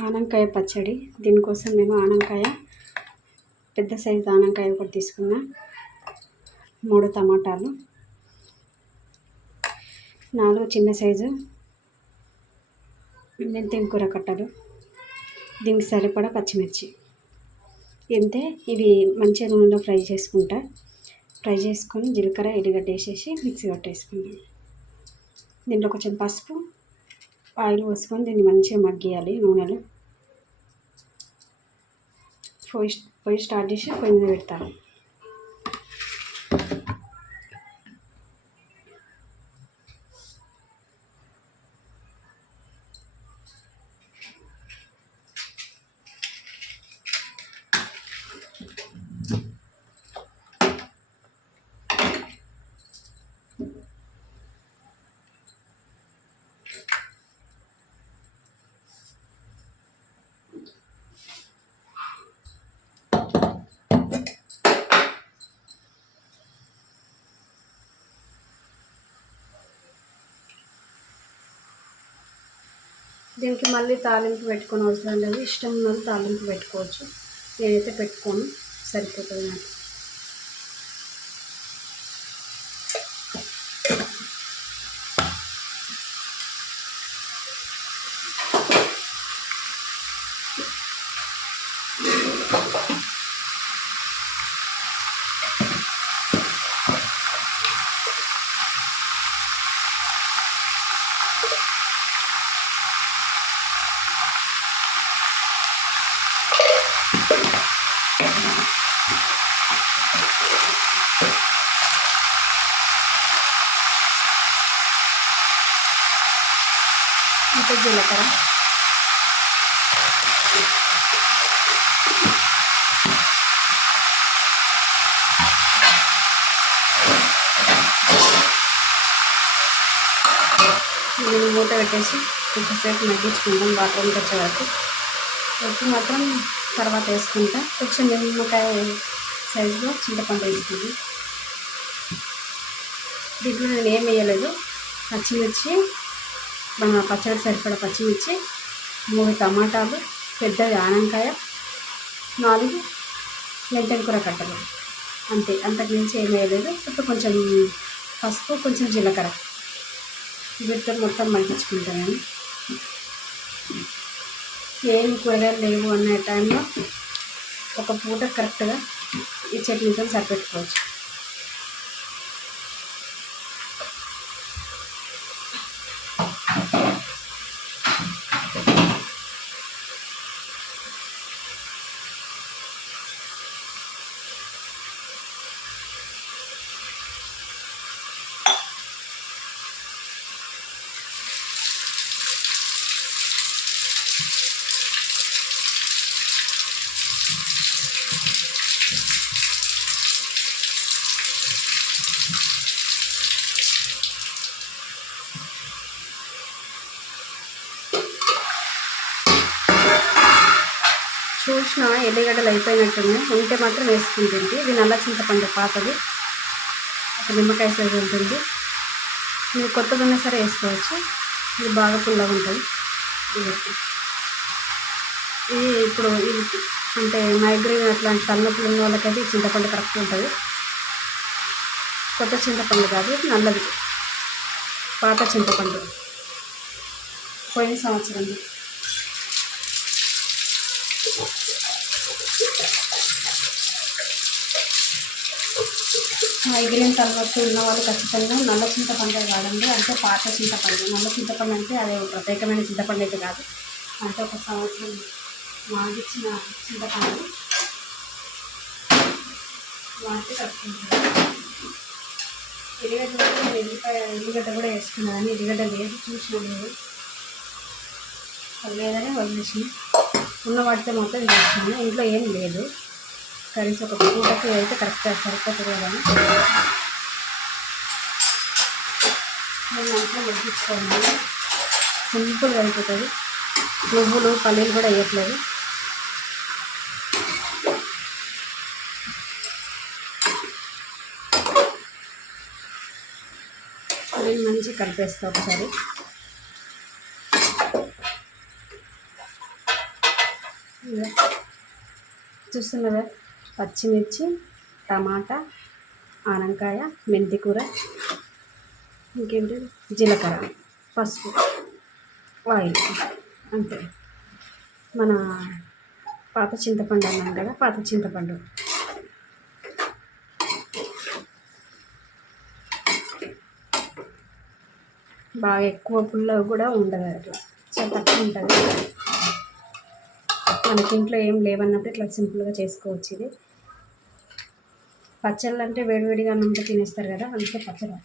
ఆనపకాయ పచ్చడి. దీనికోసం నేను ఆనపకాయ పెద్ద సైజు ఆనపకాయ ఒకటి తీసుకున్నా, 3 టమాటాలు, 4 చిన్న సైజు మెంతెం కూర కట్టలు, దీనికి సరిపడా పచ్చిమిర్చి. ఇంతే. ఇవి మంచిగా నూనెలో ఫ్రై చేసుకొని జీలకర్ర ఎల్లిగడ్డ వేసేసి మిక్సీ పట్టేసుకుందాం. దీంట్లో కొంచెం పసుపు, ఆయిల్ పోసుకొని దీన్ని మంచిగా మగ్గియాలి నూనెలో. పొయ్యి స్టార్ట్ చేసి పొయ్యి మీద పెడతాను. దీనికి మళ్ళీ తాలింపు పెట్టుకొని అవసరం లేదు. ఇష్టం ఉన్నది తాలింపు పెట్టుకోవచ్చు. నేనైతే పెట్టుకోను, సరిపోతుంది నాకు. ఇంకా జీలకర్ర, నేను మూత పెట్టేసి కొంచెంసేపు మగ్గించుకుంటాం వాటర్ వచ్చే వరకు. ఉప్పు మాత్రం తర్వాత వేసుకుంటా. కొంచెం నిమ్మకాయ సైజులో చింతపండు వేసుకుంటాం. దీంట్లో నేను ఏం వేయలేదు. పచ్చిమిర్చి, మన పచ్చడి సరిపడా పచ్చిమిర్చి, 3 టమాటాలు, పెద్దది ఆనపకాయ, 4 మెంతెం కూర కట్టలు, అంతే. అంతకు మించి ఏం వేయలేదు. ఇప్పుడు కొంచెం పసుపు, కొంచెం జీలకర్ర, వీటితో మొత్తం మగ్గించుకుంటాను. ఏం కూరగాయలు లేవు అనే టైంలో ఒక పూట కరెక్ట్గా ఈ చట్నీతో సరిపెట్టుకోవచ్చు. చూసిన ఎల్లిగడ్డలు అయిపోయినట్టున్నాయి. ఉంటే మాత్రం వేసుకుంటుంది. ఇది నల్ల చింతపండు పాతది, ఒక నిమ్మకాయ సైజు ఉంటుంది. మీరు కొత్తది ఉన్నా సరే వేసుకోవచ్చు. ఇది బాగా పుల్లగా ఉంటుంది. ఇది ఇప్పుడు ఇది అంటే మైగ్రేన్ అట్లాంటి తలనొప్పులు ఉన్న వాళ్ళకైతే ఈ చింతపండు కరెక్ట్ ఉంటుంది. కొత్త చింతపండు కాదు, నల్లది పాత చింతపండు, పోయిన సంవత్సరం. మైగ్రేన్ తలనొప్పి ఉన్న వాళ్ళు ఖచ్చితంగా నల్ల చింతపండు వాడండి. అంటే పాత చింతపండు. నల్ల చింతపండు అంటే అదే ప్రత్యేకమైన చింతపండు అయితే కాదు. అంటే ఒక సంవత్సరం మాగిచ్చిన చింతపండు వాటి కట్టుకుంటాను. ఎల్లిగడ్డ కూడా ఎల్లిగడ్డ కూడా వేసుకున్నాను. ఎల్లిగడ్డ లేదు, చూసిన లేదు, లేదని వదిలేసి ఉన్న వాటితో మొత్తం చేస్తున్నాను. ఇంట్లో ఏం లేదు. కర్రీస్ ఒక పూటకి అయితే కరెక్ట్గా సరిపోతుంది కదా. నేను ఇంట్లో వడ్డించుకోండి, సింపుల్గా అయిపోతుంది. నువ్వులు పల్లీలు కూడా వేయట్లేదు. నేను మంచిగా కలిపేస్తాను ఒకసారి. ఇక చూస్తున్నదా, పచ్చిమిర్చి, టమాటా, ఆనకాయ, మెంతి కూర, ఇంకేంటి జీలకర్ర, పసుపు, ఆయిల్, అంతే. మన పాత చింతపండు అన్నాం కదా, పాత చింతపండు బాగా ఎక్కువ పుల్ల కూడా ఉండదు, అట్లా చాలా తక్కువ ఉంటుంది. మనకి ఇంట్లో ఏం లేవన్నప్పుడు ఇట్లా సింపుల్గా చేసుకోవచ్చు. ఇది పచ్చళ్ళు అంటే వేడివేడిగా అన్నంతో తినేస్తారు కదా, అందుకే పచ్చడి.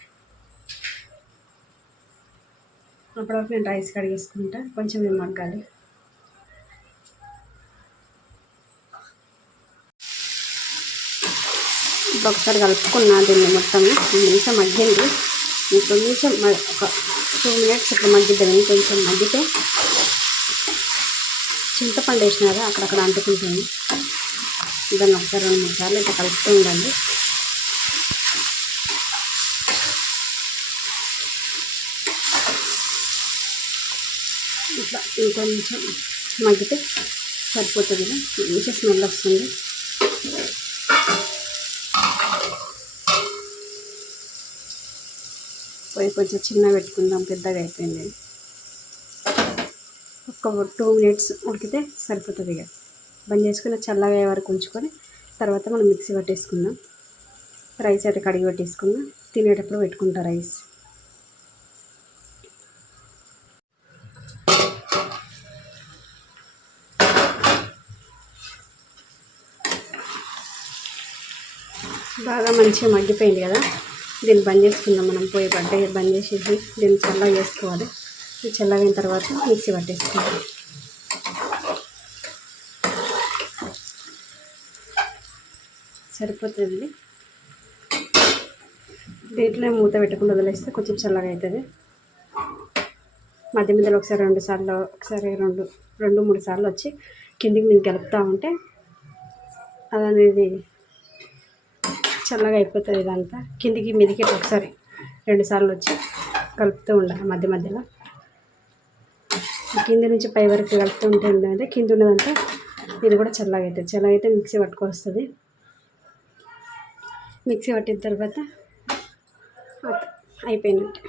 అప్పుడప్పుడు నేను రైస్ కడిగేసుకుంటా, కొంచెం ఏం మగ్గాలి. ఒకసారి కలుపుకున్నా దీన్ని మొత్తం నిమిషం మగ్గింది. ఇంకొంచెం ఒక 2 minutes ఇట్లా మగ్గిద్దాం. కొంచెం మగ్గితే చింతపండు వేసిన కదా అక్కడక్కడ అంటుకుంటుంది. దాన్ని ఒకసారి 2-3 సార్లు ఇట్లా కలుపుతూ ఉండాలి. ఇట్లా ఇంకొంచెం మగ్గితే సరిపోతుంది. మంచి స్మెల్ వస్తుంది. పొయ్యి కొంచెం చిన్నగా పెట్టుకుందాం, పెద్దగా అయిపోయింది. ఒక 2 minutes ఉడికితే సరిపోతుంది. ఇక బంద్ చేసుకుని చల్లగా అయ్యే వరకు ఉంచుకొని తర్వాత మనం మిక్సీ పట్టేసుకుందాం. రైస్ అయితే కడిగి పెట్టేసుకుందాం, తినేటప్పుడు పెట్టుకుంటా రైస్. బాగా మంచిగా మగ్గిపోయింది కదా, దీన్ని బంద్ చేసుకుందాం. మనం పొయ్యి బంద్ చేసేసి దీన్ని చల్లగా చేసుకోవాలి. చల్లగైన తర్వాత మిక్సీ పట్టేసుకుందాం. సరిపోతుంది. దీంట్లో మూత పెట్టకుండా వదిలేస్తే కొంచెం చల్లగా అవుతుంది. మధ్య మధ్యలో ఒకసారి 2 సార్లు, ఒకసారి 2-3 సార్లు వచ్చి కిందికి మీరు కలుపుతూ ఉంటే అదనేది చల్లగా అయిపోతుంది. ఇదంతా కిందికి మీదికి ఒకసారి 2 సార్లు వచ్చి కలుపుతూ ఉండాలి. మధ్య మధ్యలో కింది నుంచి పై వరకు కలుపుతూ ఉంటే ఏంటంటే కింద ఉన్నదంతా ఇది కూడా చల్లగా అవుతుంది. చల్లగా అయితే మిక్సీ పట్టుకొస్తుంది. మిక్సీ పట్టిన తర్వాత అయిపోయినట్టు.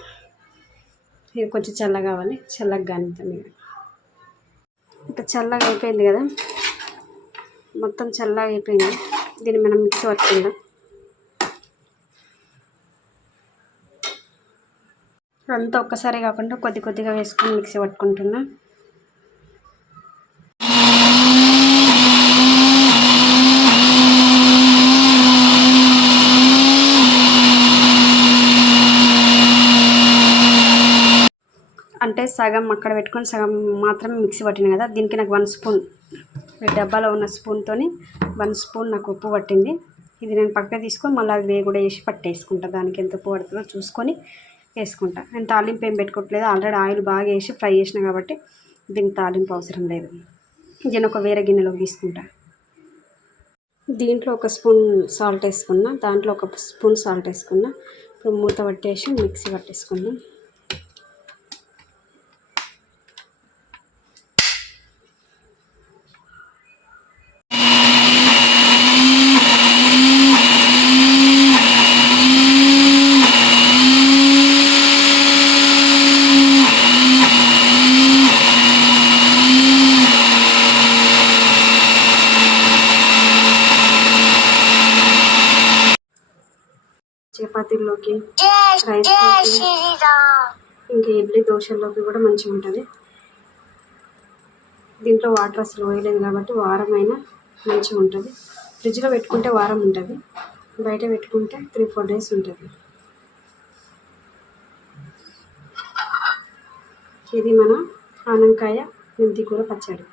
ఇది కొంచెం చల్లగా కావాలి, చల్లగా కానిద్దాం. ఇంకా చల్లగా అయిపోయింది కదా, మొత్తం చల్లగా అయిపోయింది. దీన్ని మనం మిక్సీ పట్టుకుందాం. అంతా ఒక్కసారి కాకుండా కొద్ది కొద్దిగా వేసుకొని మిక్సీ పట్టుకుంటున్నా. అంటే సగం అక్కడ పెట్టుకొని సగం మాత్రమే మిక్సీ పట్టింది కదా, దీనికి నాకు 1 స్పూన్, ఈ డబ్బాలో ఉన్న స్పూన్తో 1 స్పూన్ నాకు ఉప్పు పట్టింది. ఇది నేను పక్కన తీసుకొని మళ్ళీ అది కూడా వేసి పట్టేసుకుంటా. దానికి ఎంత ఉప్పు పడుతుందో చూసుకొని వేసుకుంటా. నేను తాలింపు ఏం పెట్టుకోవట్లేదు, ఆల్రెడీ ఆయిల్ బాగా వేసి ఫ్రై చేసిన కాబట్టి దీనికి తాలింపు అవసరం లేదు. దీన్ని ఒక వేరే గిన్నెలోకి తీసుకుంటా. దీంట్లో 1 స్పూన్ సాల్ట్ వేసుకున్నా, దాంట్లో 1 స్పూన్ సాల్ట్ వేసుకున్నా. ఇప్పుడు మూత పట్టేసి మిక్సీ పట్టేసుకుందాం. చపాతీల్లోకి, రైస్లోకి, ఇంకా ఇడ్లీ దోశల్లోకి కూడా మంచిగా ఉంటుంది. దీంట్లో వాటర్ అసలు వేయలేదు కాబట్టి వారమైనా మంచిగా ఉంటుంది. ఫ్రిడ్జ్లో పెట్టుకుంటే వారం ఉంటుంది, బయట పెట్టుకుంటే 3-4 days ఉంటుంది. ఇది మన ఆనకాయ మెంతి కూర పచ్చడి.